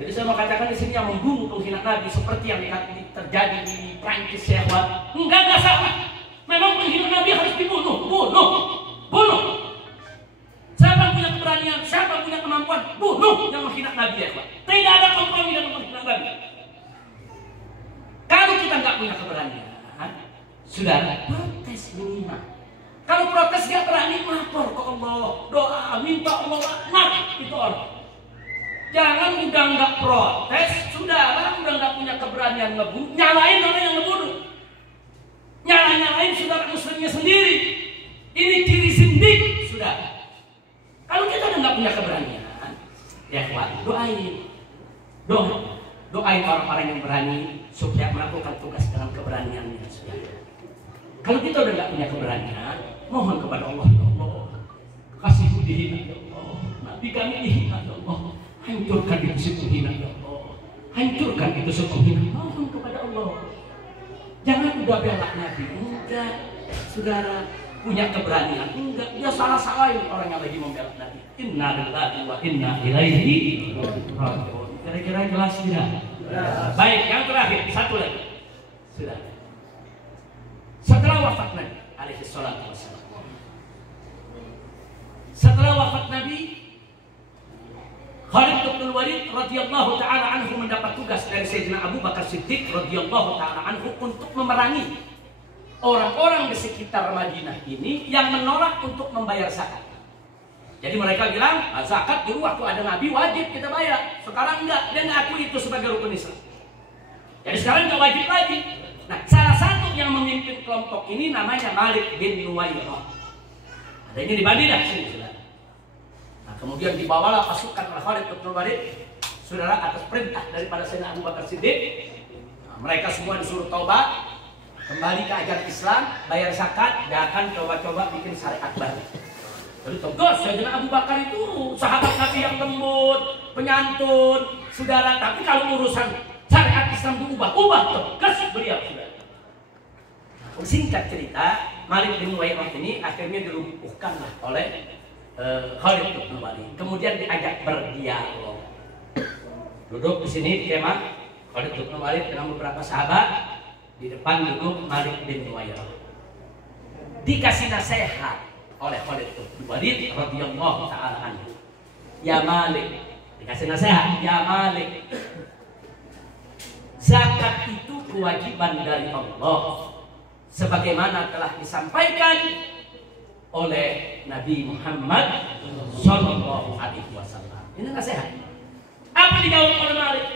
Jadi saya mau katakan di sini yang membunuh menghina Nabi seperti yang terjadi di Prancis ya, enggak salah. Memang menghina Nabi harus dibunuh, bunuh. Siapa punya keberanian, siapa punya kemampuan, bunuh yang menghina Nabi ya, Pak. Tidak ada kompromi dalam menghina Nabi. Kalau kita nggak punya keberanian, saudara, protes menghina. Kalau protes nggak berani, lapor ke Allah, doa, minta Allah laknat itu orang. Jangan udah nggak protes, saudara udah nggak punya keberanian ngebunuh, nyalain orang yang ngebunuh, nyalain saudara muslimnya sendiri. Ini ciri sindik, saudara. Kalau kita udah nggak punya keberanian, ya Pak, doain orang-orang yang berani supaya melakukan tugas dengan keberaniannya. Kalau kita udah nggak punya keberanian, mohon kepada Allah, ya Allah, kasihku dihina ya Allah, Nabi kami dihina ya Allah, hancurkan itu semua hina ya Allah, hancurkan itu semua hina. Mohon kepada Allah. Jangan udah bela Nabi, enggak, saudara. Punya keberanian, enggak, dia salah-salahin orang yang lagi membela Nabi. Inna lillahi wa inna ilaihi raji'un. Kira-kira jelas tidak? Baik, yang terakhir, satu lagi. Sudah. Setelah wafat Nabi alaihi salatu wassalam. Setelah wafat Nabi, Khalid bin Walid radhiyallahu taala anhu mendapat tugas dari Sayyidina Abu Bakar Siddiq radhiyallahu taala anhu untuk memerangi orang-orang di sekitar Madinah ini yang menolak untuk membayar zakat. Jadi mereka bilang, zakat dulu waktu ada Nabi wajib kita bayar. Sekarang enggak, dia ngaku itu sebagai rukun Islam. Jadi sekarang enggak wajib lagi. Nah, salah satu yang memimpin kelompok ini namanya Malik bin Nuwairah. Ada ini di Madinah sini, saudara. Nah, kemudian dibawalah pasukan oleh Khalid bin Walid, saudara, atas perintah daripada Sayyidina Abu Bakar Siddiq. Nah, mereka semua disuruh taubat, kembali ke ajaran Islam, bayar zakat, dan akan coba-coba bikin syariat baru. Jadi tegas, Sayyidina Abu Bakar itu sahabat Nabi yang lembut, penyantun, saudara. Tapi kalau urusan syariat Islam diubah-ubah, tegas beliau, saudara. Singkat cerita, Malik bin Nuwairah ini akhirnya dilumpuhkan oleh Khalid bin Walid. Kemudian diajak berdialog. Duduk di sini di kemah Khalid bin Walid dengan beberapa sahabat. Di depan duduk Malik bin Nuwairah. Dikasih nasihat oleh Khalid bin Walid radhiyallahu taala anhu. Ya Malik, dikasih nasihat, ya Malik. Zakat itu kewajiban dari Allah sebagaimana telah disampaikan oleh Nabi Muhammad sallallahu alaihi wasallam. Ini nasihat. Apa dijawab oleh Malik?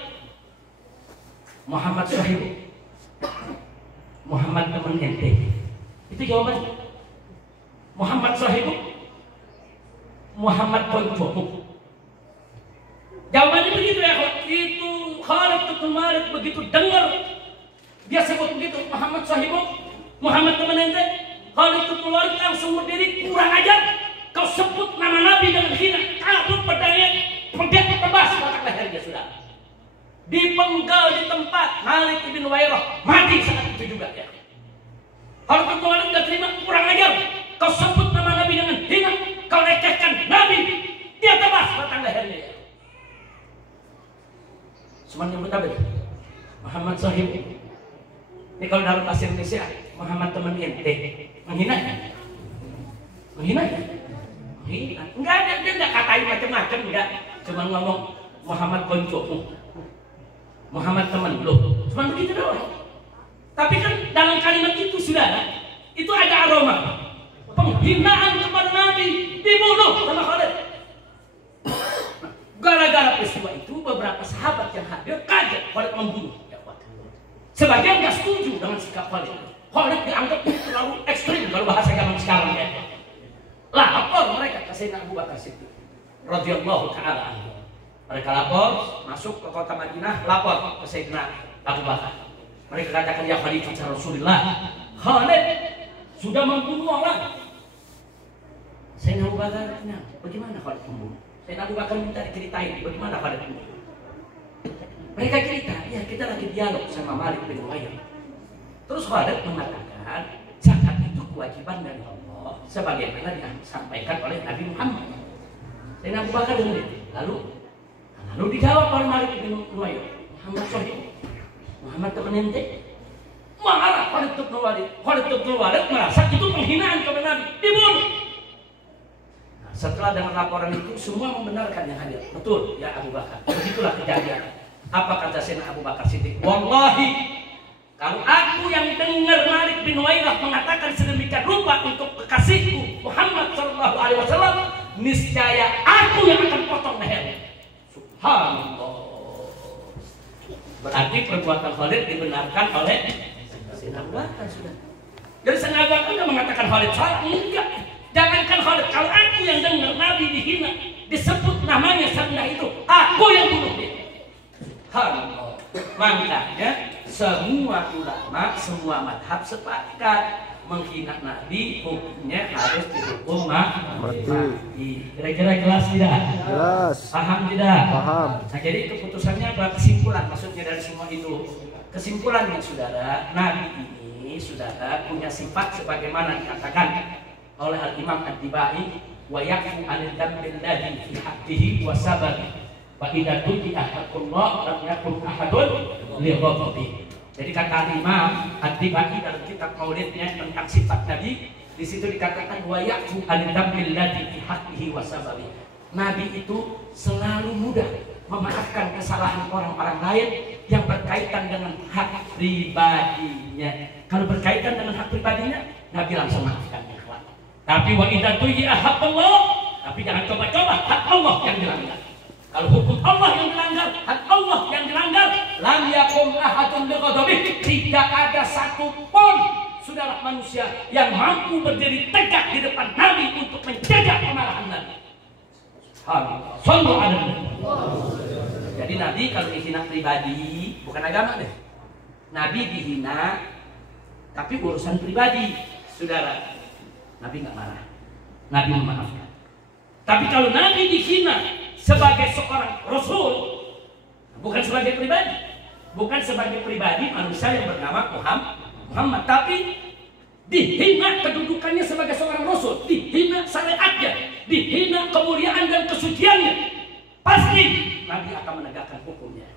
Muhammad sahib, Muhammad teman ente. Itu jawabannya. Muhammad sahibu, Muhammad koncomu. Jawabannya begitu ya, itu Khalid bin Walid begitu dengar dia sebut begitu Muhammad sahibu, Muhammad teman ente, Khalid bin Walid langsung berdiri, kurang ajar, kau sebut nama Nabi dengan hina, kabur pedangnya, pedang tebas batang lehernya sudah. Dipenggal di tempat, Malik bin Wairah mati saat itu juga ya. Khalid bin Walid tidak terima, kurang ajar, kau sebut nama Nabi dengan hina, kau lecehkan Nabi, dia tebas batang lehernya ya. Semuanya bertabir Muhammad sahib. Ini kalau dalam bahasa Indonesia Muhammad teman ente menghina ya? Menghina ya? Menghina. Enggak ada, dia enggak katain macam-macam, enggak. Cuma ngomong Muhammad koncomu, Muhammad teman lo, cuma begitu doang. Tapi kan dalam kalimat itu saudara, itu ada aroma penghinaan kepada Nabi, dibunuh sama Khalid. Gara-gara peristiwa itu beberapa sahabat yang hadir kaget Khalid membunuh. Sebagian nggak setuju dengan sikap Khalid. Khalid dianggap terlalu ekstrim kalau bahasa zaman sekarang ya. Lapor mereka ke Sayyidina Abu Bakar Siddiq radhiyallahu taala anhu. Mereka lapor, masuk ke kota Madinah, lapor ke Sayyidina Abu Bakar. Mereka katakan, ya Khalifah Rasulullah, Khalid sudah membunuh orang. Sayyidina Abu Bakar tanya, bagaimana Khalid membunuh? Sayyidina Abu Bakar minta diceritain bagaimana Khalid membunuh. Mereka cerita, ya kita lagi dialog sama Malik bin Wairah. Terus Khalid mengatakan, zakat itu kewajiban dari Allah, sebagaimana disampaikan oleh Nabi Muhammad. Sayyidina Abu Bakar dengar itu. Lalu dijawab oleh Malik bin Wairah, Muhammad sahib, Muhammad teman ente. Marah Khalid bin Walid. Khalid bin Walid merasa itu penghinaan kepada Nabi, dibunuh. Nah, setelah dengan laporan itu semua membenarkan yang hadir. Betul ya Abu Bakar. Begitulah kejadian. Apa kata Sayyidina Abu Bakar Siddiq? Wallahi, kalau aku yang dengar Malik bin Wairah mengatakan sedemikian rupa untuk kekasihku Muhammad sallallahu alaihi wasallam, niscaya aku yang akan potong lehernya. Subhanallah. Berarti perbuatan Khalid dibenarkan oleh Sayyidina Abu Bakar sudah. Jadi Sayyidina Abu Bakar tidak mengatakan Khalid salah, enggak. Jangankan Khalid, kalau aku yang dengar Nabi dihina, disebut namanya serendah itu, aku yang bunuh dia. Subhanallah. Makanya semua ulama, semua madhab sepakat menghina Nabi hukumnya harus dihukum mati. Kira-kira jelas tidak? Jelas. Paham tidak? Paham. Nah, jadi keputusannya apa? Kesimpulan maksudnya dari semua itu. Kesimpulannya saudara, Nabi ini saudara punya sifat sebagaimana dikatakan oleh Al-Imam Ad-Dibai, wa yakfu anil dambil ladhi fi haqqihi wa sababi. Wa idza du'iya haqqullah lam yakun ahadun li ghadhabi. Jadi kata Imam Ad-Dibai dalam kitab Maulidnya tentang sifat Nabi, di situ dikatakan wa ya'fu anil dambil ladhi fi haqqihi wa sababi. Nabi itu selalu mudah memaafkan kesalahan orang-orang lain yang berkaitan dengan hak pribadinya. Kalau berkaitan dengan hak pribadinya, Nabi langsung maafkan. Tapi wa idza du'iya haqqullah, tapi jangan coba-coba hak Allah yang dilanggar. Kalau hukum Allah yang dilanggar, hak Allah yang dilanggar, lam yakum ahadun lighadabi, tidak ada satu pun saudara manusia yang mampu berdiri tegak di depan Nabi untuk mencegah kemarahan Nabi. Sallallahu alaihi wasallam. Jadi Nabi kalau dihina pribadi, bukan agama deh. Nabi dihina, tapi urusan pribadi, saudara. Nabi nggak marah, Nabi memaafkan. Tapi kalau Nabi dihina sebagai seorang Rasul, bukan sebagai pribadi, bukan sebagai pribadi manusia yang bernama Muhammad, tapi dihina kedudukannya sebagai seorang Rasul, dihina syariatnya, dihina kemuliaan dan kesuciannya, pasti Nabi akan menegakkan hukumnya.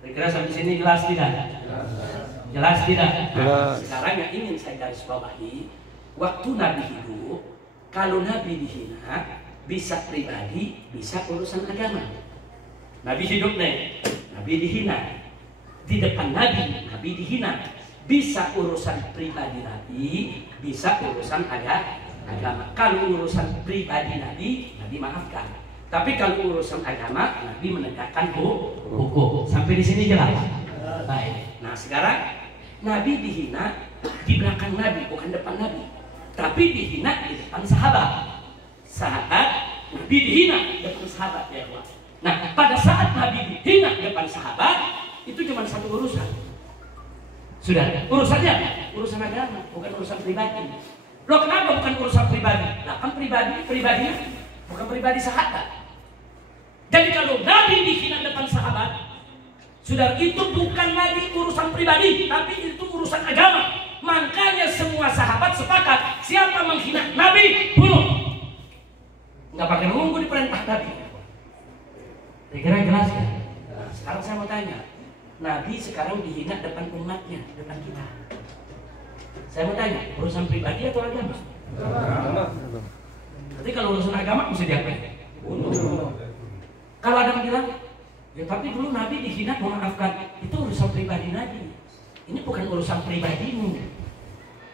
Kira-kira sampai sini jelas tidak? Jelas tidak? Nah, sekarang yang ingin saya garis bawahi, waktu Nabi hidup, kalau Nabi dihina, bisa pribadi, bisa urusan agama. Nabi hidup nih, Nabi dihina. Di depan Nabi, Nabi dihina. Bisa urusan pribadi Nabi, bisa urusan agama. Kalau urusan pribadi Nabi, Nabi maafkan. Tapi kalau urusan agama, Nabi menegakkan hukum. Sampai di sini jelas? Baik. Nah sekarang Nabi dihina di belakang Nabi, bukan depan Nabi. tapi dihina di depan sahabat. Saat Nabi dihina depan sahabat ya Allah. Nah, pada saat Nabi dihina depan sahabat, itu cuma satu urusan. Sudah, urusannya apa? Urusan agama, bukan urusan pribadi. Loh, kenapa bukan urusan pribadi? Nah, kan pribadinya bukan pribadi sahabat. Jadi kalau Nabi dihina depan sahabat, sudah itu bukan lagi urusan pribadi, tapi itu urusan agama. Makanya semua sahabat sepakat, siapa menghina Nabi, bunuh. Nggak pakai menunggu di perintah Nabi. Kira-kira jelas ya? Nah, sekarang saya mau tanya, Nabi sekarang dihina depan umatnya, depan kita. Saya mau tanya, urusan pribadi atau agama? Tapi kalau urusan agama bisa diapain? Bunuh. Kalau ada yang bilang, ya tapi dulu Nabi dihina, memaafkan, itu urusan pribadi Nabi. Ini bukan urusan pribadimu.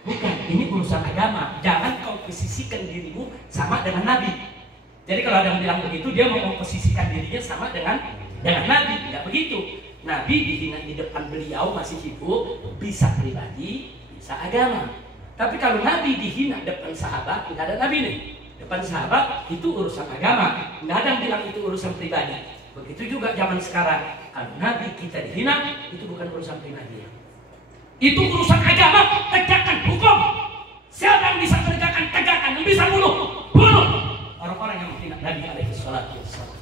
Bukan, ini urusan agama. Jangan kau posisikan dirimu sama dengan Nabi. Jadi kalau ada yang bilang begitu, dia mau memposisikan dirinya sama dengan Nabi. Tidak begitu. Nabi dihina di depan beliau masih hidup, bisa pribadi, bisa agama. Tapi kalau Nabi dihina depan sahabat, tidak ada Nabi nih. Depan sahabat itu urusan agama. Tidak ada yang bilang itu urusan pribadi. Begitu juga zaman sekarang. Kalau Nabi kita dihina, itu bukan urusan pribadi. Itu urusan agama, tegakkan hukum. Siapa yang bisa tegakkan, tegakkan. Yang bisa bunuh, bunuh. Orang-orang yang menghina Nabi alaihi salatu wassalam.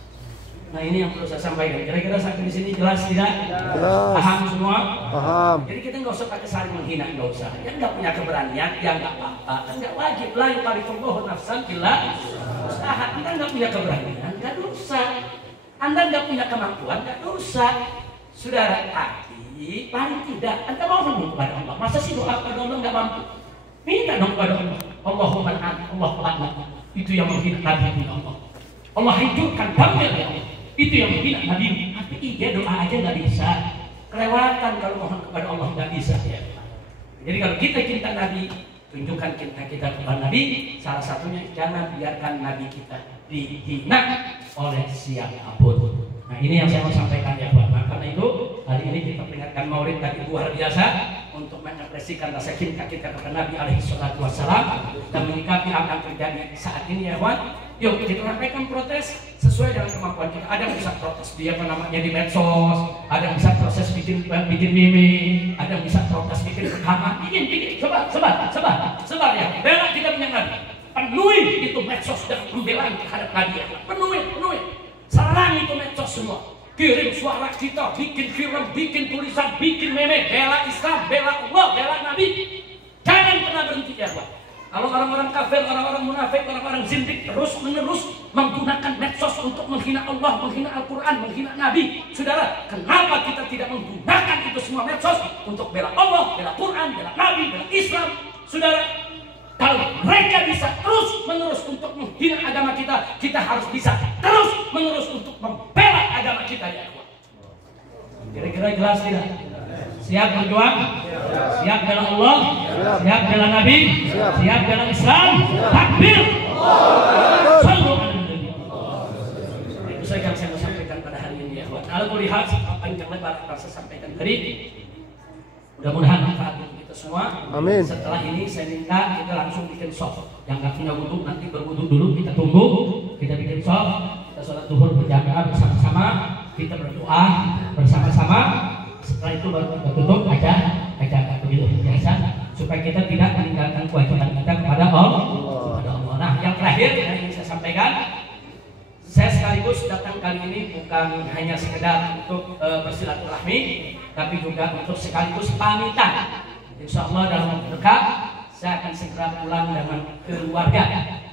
Nah, ini yang perlu saya sampaikan. Kira-kira sampai di sini jelas tidak? Jelas. Paham semua? Paham. Jadi kita nggak usah pakai saling menghina, nggak usah. Yang nggak punya keberanian, yang nggak apa-apa, kan nggak wajib lah. Yang paling nafsan illa usaha. Kita nggak punya keberanian, nggak dosa. Anda nggak punya kemampuan, nggak dosa. Saudara, tapi paling tidak Anda mohon kepada Allah. Masa sih doa kepada Allah nggak mampu? Minta dong kepada Allah. Allahumma Allah. Itu yang menghina Nabi Allah. Allah hidupkan damai ya Allah. Itu yang menghina Nabi. Tapi iya doa aja nggak bisa. Kelewatan kalau mohon kepada Allah nggak bisa ya. Jadi kalau kita cinta Nabi, tunjukkan cinta kita kepada Nabi. Salah satunya jangan biarkan Nabi kita dihina oleh siapapun. Nah, ini yang saya mau sampaikan ya Pak. Nah, karena itu hari ini kita peringatkan Maulid tadi luar biasa untuk mengekspresikan rasa cinta kita kepada Nabi alaihi salatu wassalam dan menyikapi apa yang terjadi saat ini ya Wan. Yuk kita sampaikan protes sesuai dengan kemampuan kita. Ada yang bisa protes dia namanya di medsos, ada yang bisa proses bikin meme, ada yang bisa protes bikin rekaman, bikin sebar ya. Bela kita punya Nabi. Penuhi itu medsos dan pembelaan terhadap Nabi. Penuhi. Serang itu medsos semua. Kirim suara kita, bikin film, bikin tulisan, bikin meme, bela Islam, bela Allah, bela Nabi. Jangan pernah berhenti ya Allah. Kalau orang-orang kafir, orang-orang munafik, orang-orang zindik terus-menerus menggunakan medsos untuk menghina Allah, menghina Al-Quran, menghina Nabi. Saudara, kenapa kita tidak menggunakan itu semua medsos untuk bela Allah, bela Quran, bela Nabi, bela Islam? Saudara, kalau mereka bisa terus-menerus untuk menghina agama kita, kita harus bisa terus-menerus untuk membela agama kita ya Allah. Kira-kira jelas tidak? Siap berjuang? Siap bela Allah? Siap bela Nabi? Siap bela Islam? Takbir! Sallu ala Nabi. Itu saja yang saya mau sampaikan pada hari ini ya Allah. Kalau lihat panjang lebar yang saya sampaikan tadi, mudah-mudahan manfaat untuk kita semua. Amin. Setelah ini saya minta kita langsung bikin soft. Yang nggak punya wudhu nanti berwudhu dulu, kita tunggu, kita bikin soft, kita sholat zuhur berjamaah bersama-sama, kita berdoa bersama-sama. Setelah itu baru kita tutup aja begitu biasa supaya kita tidak meninggalkan kewajiban kita kepada Allah. Nah, yang terakhir yang ingin saya sampaikan, saya sekaligus datang kali ini bukan hanya sekedar untuk bersilaturahmi, tapi juga untuk sekaligus pamitan. Insya Allah dalam waktu dekat saya akan segera pulang dengan keluarga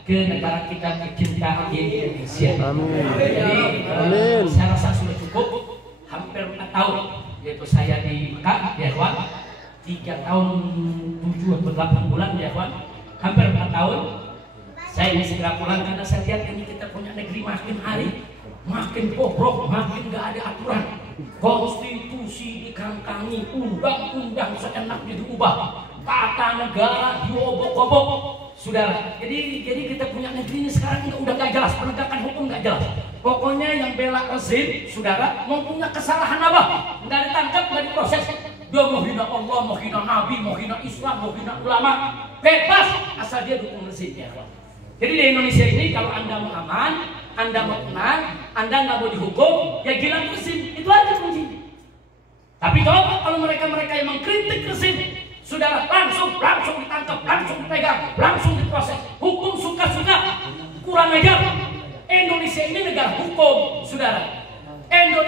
ke negara kita tercinta Indonesia. Amin. Jadi Amin. saya rasa sudah cukup hampir 4 tahun yaitu saya di Mekah ya kawan, 3 tahun 7 atau 8 bulan ya kawan, hampir 4 tahun. Saya ingin segera pulang karena saya lihat ini kita punya negeri makin hari makin bobrok, makin gak ada aturan. Konstitusi dikangkangi, undang-undang seenaknya diubah, tata negara diobok-obok. Saudara, jadi kita punya negeri ini sekarang udah gak jelas, penegakan hukum gak jelas. Pokoknya yang bela rezim, saudara, mau punya kesalahan apa? Nggak ditangkap, nggak diproses. Dia mau hina Allah, mau hina Nabi, mau hina Islam, mau hina ulama, bebas asal dia dukung rezim ya. Jadi di Indonesia ini kalau Anda mau aman, Anda mau tenang, Anda nggak mau dihukum, ya gila rezim, itu aja kuncinya. Tapi kalau mereka-mereka yang mengkritik rezim, saudara langsung ditangkap, langsung dipegang, langsung diproses, hukum suka-suka, kurang ajar. Indonesia ini negara hukum, saudara. Indonesia